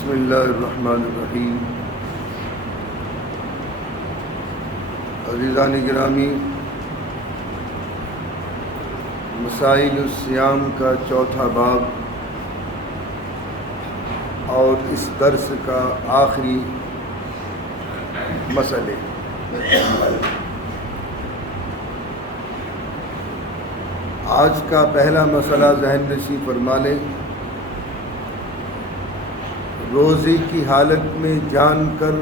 بسم اللہ الرحمن الرحیم۔ عزیزان گرامی، مسائل الصیام کا چوتھا باب اور اس درس کا آخری مسئلے۔ آج کا پہلا مسئلہ ذہن نشین فرما لیں۔ روزے کی حالت میں جان کر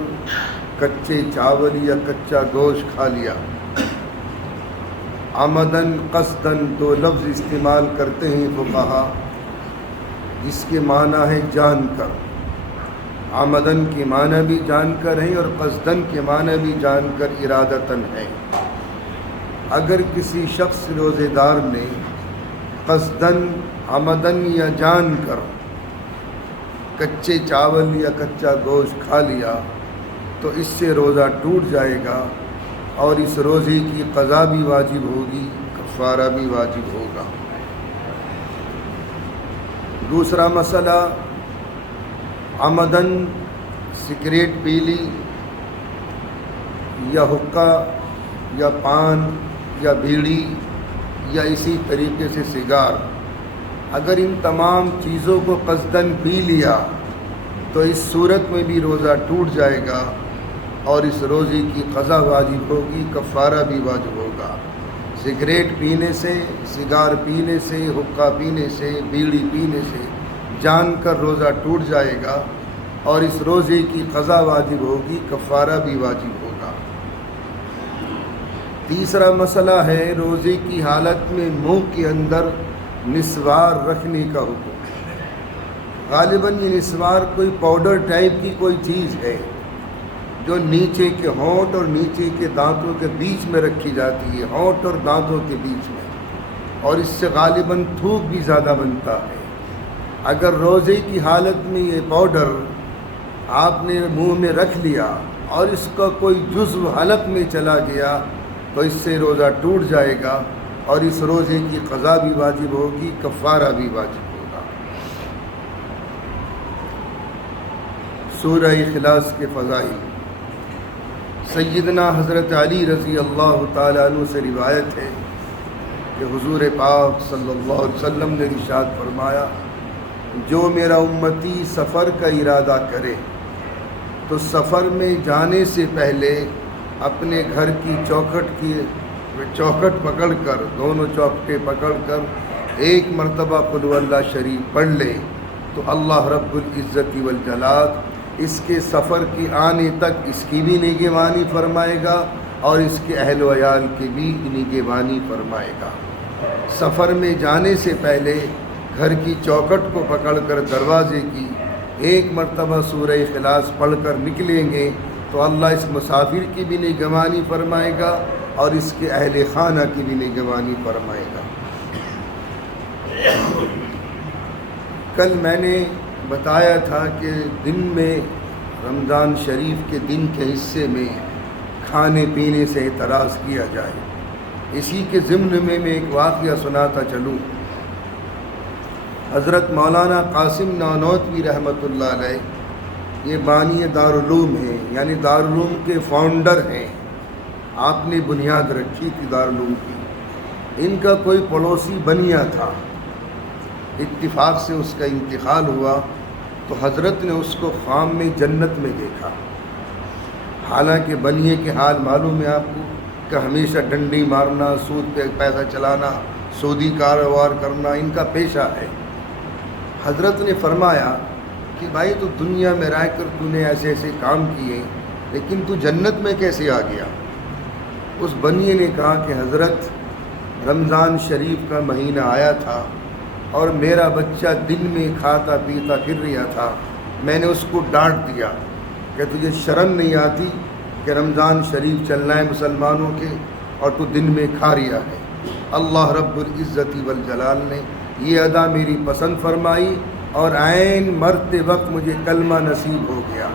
کچے چاول یا کچا گوشت کھا لیا۔ عمدن قصدن دو لفظ استعمال کرتے ہیں فقہا، جس کے معنی ہے جان کر۔ عمدن کے معنی بھی جان کر ہیں اور قصدن کے معنی بھی جان کر ارادتاً ہے۔ اگر کسی شخص روزے دار نے قصدن، عمدن یا جان کر کچے چاول یا کچا گوشت کھا لیا تو اس سے روزہ ٹوٹ جائے گا اور اس روزے کی قضا بھی واجب ہوگی، کفارہ بھی واجب ہوگا۔ دوسرا مسئلہ، عمدن سگریٹ پی لی یا حقہ یا پان یا بیڑی یا اسی طریقے سے سگار، اگر ان تمام چیزوں کو قصدن پی لیا تو اس صورت میں بھی روزہ ٹوٹ جائے گا اور اس روزے کی قضا واجب ہوگی، کفارہ بھی واجب ہوگا۔ سگریٹ پینے سے، سگار پینے سے، حقہ پینے سے، بیڑی پینے سے جان کر روزہ ٹوٹ جائے گا اور اس روزے کی قضا واجب ہوگی، کفارہ بھی واجب ہوگا۔ تیسرا مسئلہ ہے روزے کی حالت میں منہ کے اندر نسوار رکھنے کا حکم۔ غالباً یہ نسوار کوئی پاؤڈر ٹائپ کی کوئی چیز ہے جو نیچے کے ہونٹ اور نیچے کے دانتوں کے بیچ میں رکھی جاتی ہے، ہونٹ اور دانتوں کے بیچ میں، اور اس سے غالباً تھوک بھی زیادہ بنتا ہے۔ اگر روزے کی حالت میں یہ پاؤڈر آپ نے منہ میں رکھ لیا اور اس کا کوئی جزو حلق میں چلا گیا تو اس سے روزہ ٹوٹ جائے گا اور اس روزے کی قضا بھی واجب ہوگی، کفارہ بھی واجب ہوگا۔ سورہ اخلاص کے فضائل۔ سیدنا حضرت علی رضی اللہ تعالیٰ عنہ سے روایت ہے کہ حضور پاک صلی اللہ علیہ وسلم نے ارشاد فرمایا، جو میرا امتی سفر کا ارادہ کرے تو سفر میں جانے سے پہلے اپنے گھر کی چوکھٹ پکڑ کر، دونوں چوکھٹیں پکڑ کر ایک مرتبہ قل هو اللہ شریف پڑھ لے تو اللہ رب العزت والجلال اس کے سفر کے آنے تک اس کی بھی نگہبانی فرمائے گا اور اس کے اہل و عیال کی بھی نگہبانی فرمائے گا۔ سفر میں جانے سے پہلے گھر کی چوکھٹ کو پکڑ کر دروازے کی ایک مرتبہ سورہ اخلاص پڑھ کر نکلیں گے تو اللہ اس مسافر کی بھی نگہبانی فرمائے گا اور اس کے اہل خانہ کی بھی نگہبانی فرمائے گا۔ کل میں نے بتایا تھا کہ دن میں رمضان شریف کے دن کے حصے میں کھانے پینے سے اعتراض کیا جائے۔ اسی کے ضمن میں ایک واقعہ سناتا چلوں۔ حضرت مولانا قاسم نانوتوی رحمۃ اللہ علیہ، یہ بانی دارالعلوم ہیں، یعنی دارالعلوم کے فاؤنڈر ہیں۔ آپ نے بنیاد رکھی تھی دارالعلوم کی۔ ان کا کوئی پڑوسی بنیا تھا، اتفاق سے اس کا انتقال ہوا تو حضرت نے اس کو خواب میں جنت میں دیکھا۔ حالانکہ بنیے کے حال معلوم ہے آپ کو کہ ہمیشہ ڈنڈی مارنا، سود پہ پیسہ چلانا، سودی کاروبار کرنا ان کا پیشہ ہے۔ حضرت نے فرمایا کہ بھائی تو دنیا میں رہ کر تو نے ایسے ایسے کام کیے لیکن تو جنت میں کیسے آ گیا؟ اس بنیے نے کہا کہ حضرت رمضان شریف کا مہینہ آیا تھا اور میرا بچہ دن میں کھاتا پیتا پھر رہا تھا، میں نے اس کو ڈانٹ دیا کہ تجھے شرم نہیں آتی کہ رمضان شریف چلنا ہے مسلمانوں کے اور تو دن میں کھا رہا ہے۔ اللہ رب العزت والجلال نے یہ ادا میری پسند فرمائی اور عین مرتے وقت مجھے کلمہ نصیب ہو گیا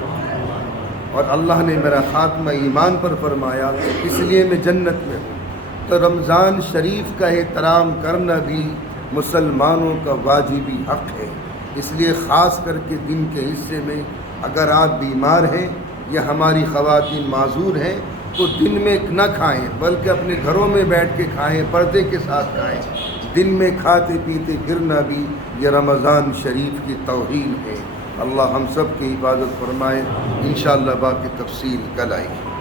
اور اللہ نے میرا خاتمہ ایمان پر فرمایا، اس لیے میں جنت میں ہوں۔ تو رمضان شریف کا احترام کرنا بھی مسلمانوں کا واجبی حق ہے۔ اس لیے خاص کر کے دن کے حصے میں اگر آپ بیمار ہیں یا ہماری خواتین معذور ہیں تو دن میں نہ کھائیں، بلکہ اپنے گھروں میں بیٹھ کے کھائیں، پردے کے ساتھ کھائیں۔ دن میں کھاتے پیتے پھرنا بھی یہ رمضان شریف کی توہین ہے۔ اللہ ہم سب کی حفاظت فرمائے۔ انشاءاللہ باقی تفصیل کل آئے گی۔